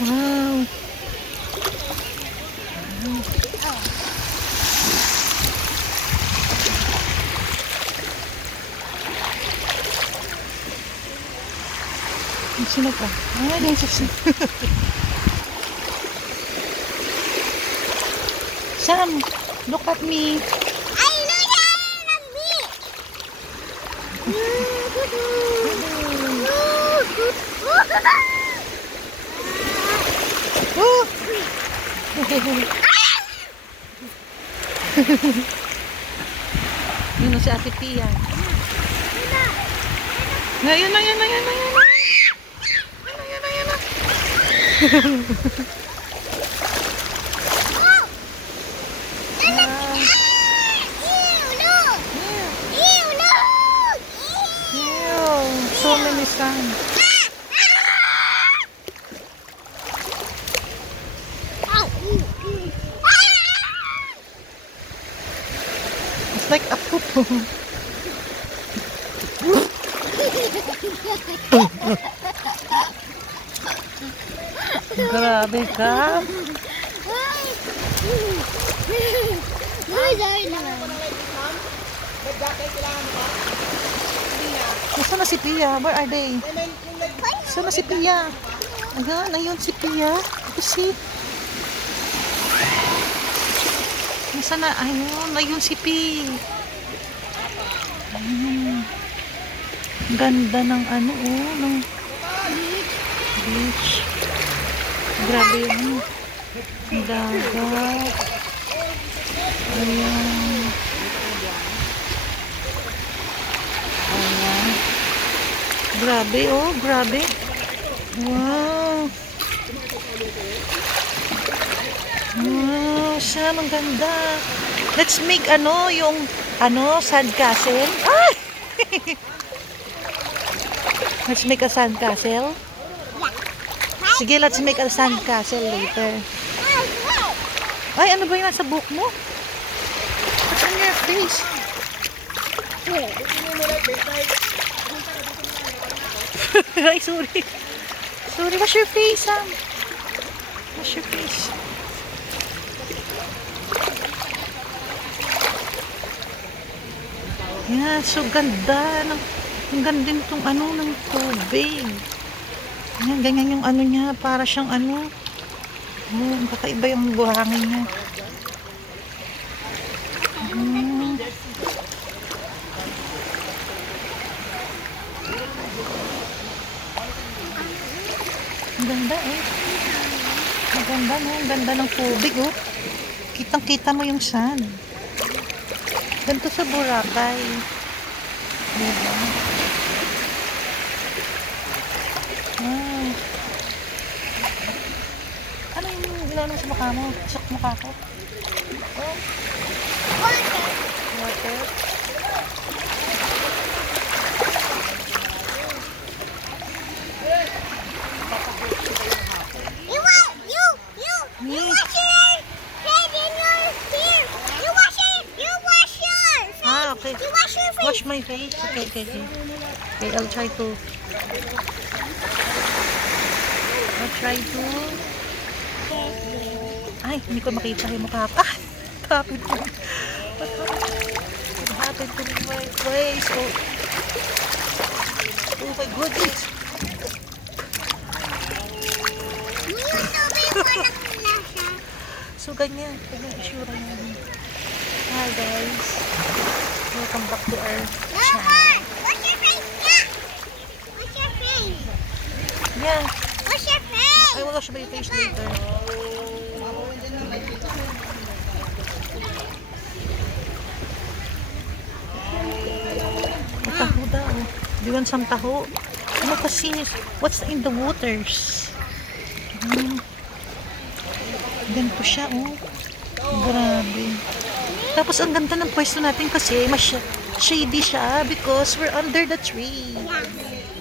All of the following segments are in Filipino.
Wow. Sino pa? Ah, yung susi. Sam, look at me. Ay, look at me. Oh! Yun na si Ate Pia. Ayun na, yun na, yun na, yun na. Yun na, yun na. Ew, so many sun. It's like a poop. Grabe ka. Nasaan na si Pia? Where are they? Saan na si Pia? Ayan, ayun si Pia. Ito si... Nasaan na? Ayun si Pia. Ayun. Ganda ng ano, ng beach. Grabe yung dagat. Ayan. Ayan. Grabe, oh, grabe. Wow. Wow, siya, ang ganda. Let's make yung sandcastle. Ay! Let's make a sandcastle. Sige, let's make a sandcastle later. Ay, ano ba yung nasa buhok mo? What's on your face? Ay, sorry. Sorry, wash your face, Sam. Wash your face. Yeah, so ganda. Ang ganda din itong ng tubig. Yan, ganyan yung niya. Para siyang kakaiba yung buhangin niya. Ang ganda eh. Ang ganda no. Ang ganda ng tubig oh. Kitang-kita mo yung sun. Ganito sa Boracay. Diba? Wow. Ano yung ilan sa mukha mo? Sok mukha ko? Oh. Water. You wash your head and your hair. You wash your face. Ah, okay. You wash your face. Wash my face. Okay. Okay, I'll try to. Ay, hindi ko makita yung mukha ko. Ah! Kapit ko. What happened to my face? Oh my goodness. So, ganyan isura niya. Hi guys. Welcome back to our channel. Wash your face. Yeah. Wash your face. Yeah. Wash your face. I will wash my face later. Taho daw. Do you want some taho? Ano kasi? What's in the waters? Ganito siya, oh. Grabe. Tapos ang ganda ng pwesto natin kasi mas shady siya because we're under the tree.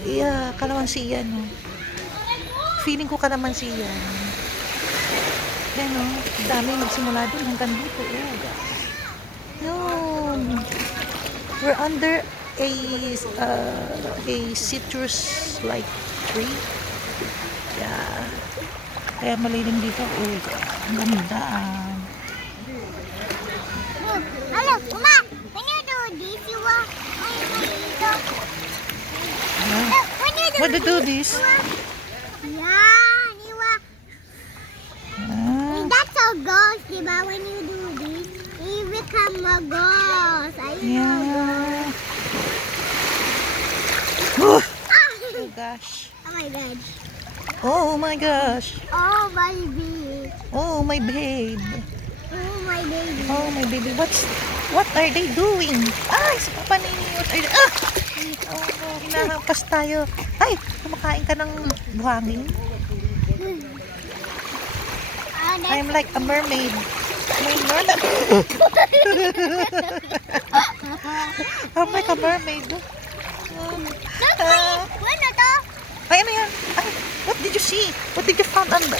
Yeah, kalamansi yan, oh. Feeling ko kalamansi yan. Yan, oh. Dami magsimula dun hanggang dito, oh. Yun. We're under a citrus like tree. Yeah. Kaya malilim dito. Oh, ang ganda. Look, hello, Uma. When you do this, you are. Yeah. When you What to do this? Yeah, you are. Ah, That's a ghost, diba? When you do this, you become a ghost. yeah. Oh, Ah. oh gosh. Oh my god. Oh my gosh. Oh my baby. Oh my babe. Oh my baby. Oh my baby. What are they doing? Ay, si Papa Nini. What are they? Ah! Oh, hinahampas tayo. Ay, kumakain ka ng buhangin. I'm like a mermaid. Mermaid. I'm like a mermaid. Ano to? Ay, ano yan? Ay, what did you see? What did you find on the...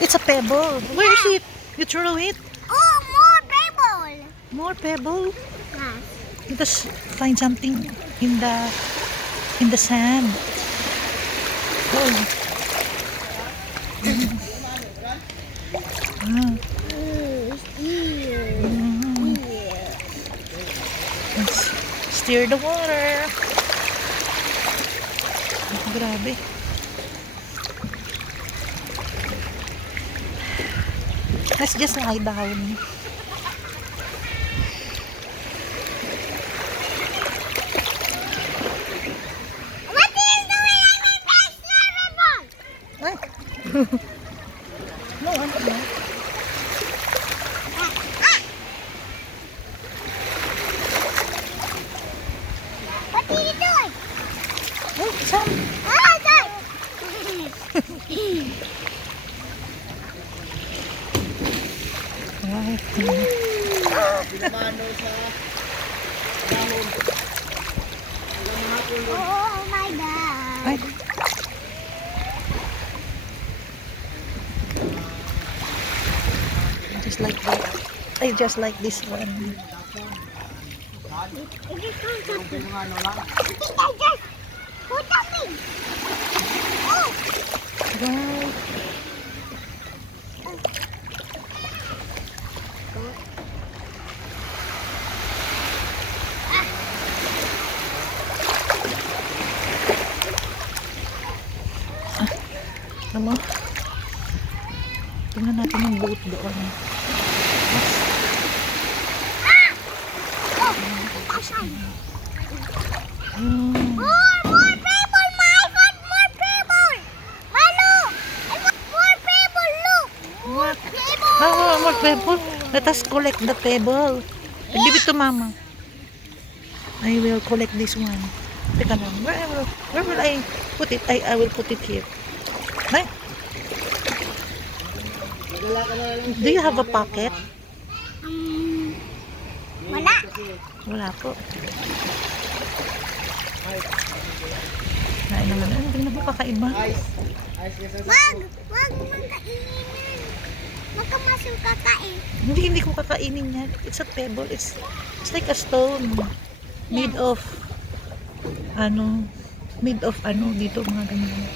It's a pebble. Where is it? You threw it? Oh, more people. More pebble? Yes. Let us find something in the sand. Oh. Ah. Let's steer the water. Grabe. Let's just lie down. What are you doing? I'm in vegetable. Ay. No, ano na? What are you doing? Ay, Sam. Ah, sorry. Ay, Oh my god. ay. Just like that. I just like this one. I just found something. I just put something. Oh, Wow. Ano? Tingnan natin yung boat doon. outside. Hmm. More people, my God, more people. Malo, I want more people, look. More people. Oh, more pebble. Let us collect the pebble. Give it to Mama. I will collect this one. Teka lang. Where will I put it? I will put it here. Ay. Do you have a pocket? Wala. Wala po. Nain naman. Ano din mo kakaiba? Wag mong kainin. Wag ka masong kakain. Hindi ko kakainin yan. It's a pebble. It's like a stone. Made of dito mga ganyan.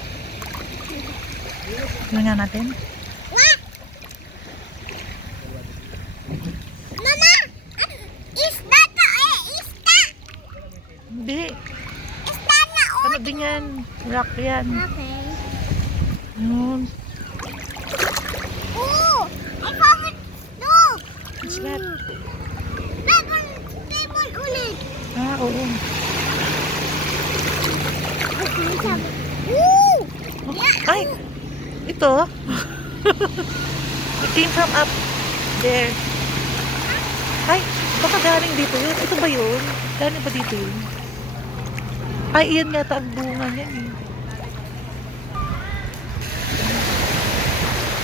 Tingnan nga natin. What? Mama! Is that Hindi. Is that na Ano din yan? Rock yan. Okay. Yun. Oh! I found it! Look! What's that? Table ulit. Ah, oo. Okay, sabi. Woo! Ay! Ito. It came from up there. Ay! Baka galing dito yun. Ito ba yun? Galing ba dito yun? Ay, iyan yata ang bunga niyan eh.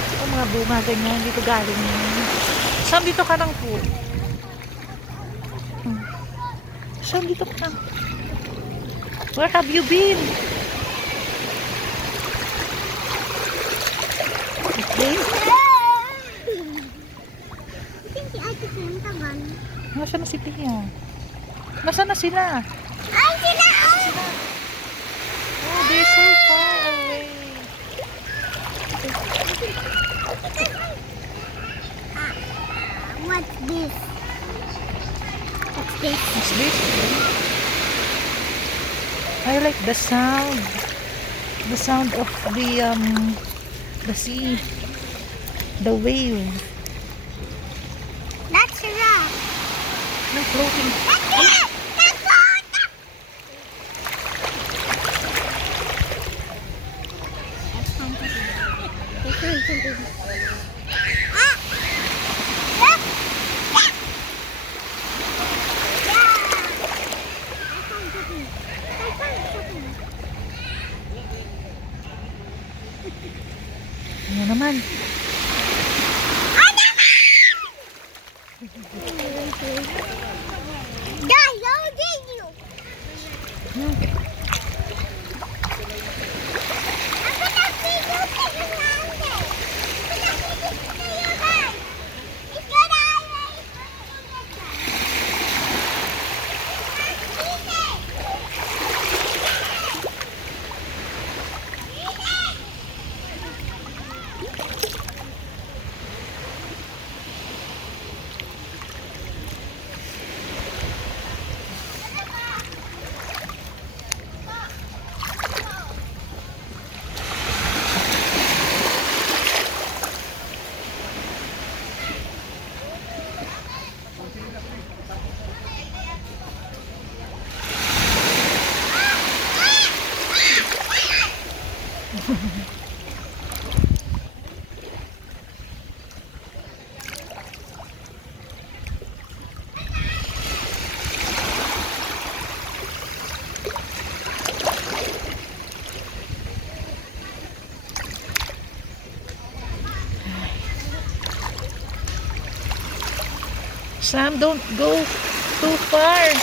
Ito mga bunga ganyan. Dito galing yan. Sam, dito ka lang po. Sam, dito ka lang. Where have you been? Okay. Si Ate Pintagan. Nasaan na si Tia? Nasaan na sila? Ay, sila! Oh, they're so far away. this? I like the sound. The sound of the sea. The wave. That's a rock. No floating. That's it! That's all! That's fun to do. That's fun to do. Ah! Yeah! Yeah! That's fun to do. That's fun to do. Ano naman? Dad, how did you? Hmm. I'm gonna feed you to the mountain. I'm gonna feed it to your guys. It's gonna always Sam, don't go too far.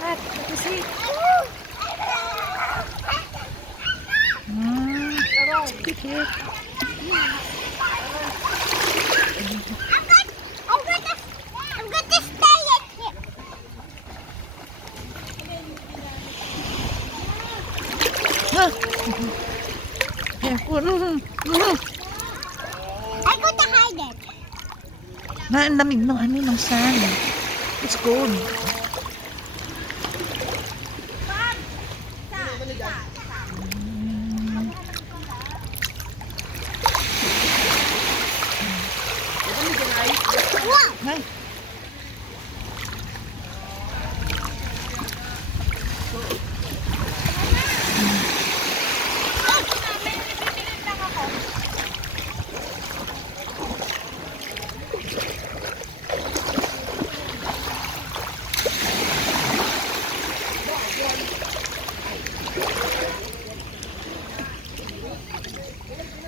What? What is it? Cute. I'm gonna stay at here. Ah. Careful. I'm gonna hide it. Ang lamig ng ng sand. It's cold. Wow. Ay.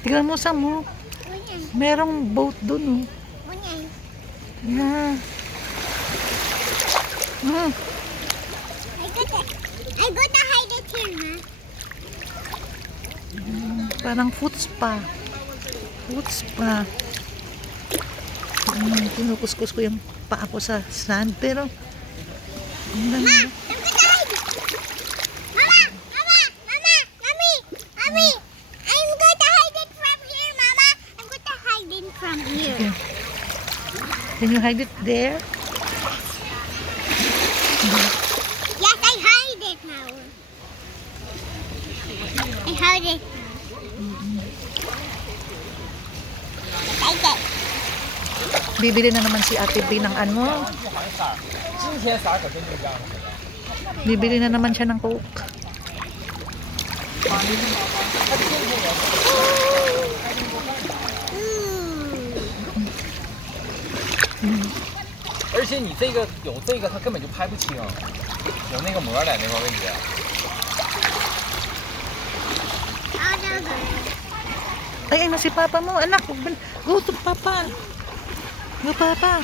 Tignan mo sa mo. Merong boat dun, oh. Yeah. Mm. I'm gonna hide it here, huh? Parang foot spa. Foot spa. Kinukuskus ko yung paa ko sa sand, pero ang Ma, ganda. I'm gonna hide it. Mama, Mama, Mama, Mommy, Mommy. I'm gonna hide it from here, Mama. I'm gonna hide it from here. Okay. Can you hide it there? Yes, I hide it now. I hide it. Like that. Bibili na naman si Ate B ng ano. Bibili na naman siya ng Coke. 而且你这个有这个，它根本就拍不清，有那个膜在那块位置。 Ay, ano si Papa mo? Anak, go to Papa. Go, Papa.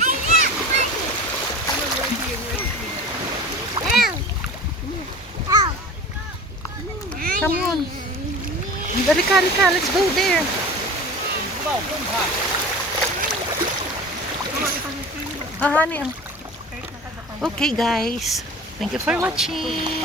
Come on. Halika. Let's go there. Ah, honey. Okay, guys. Thank you for watching.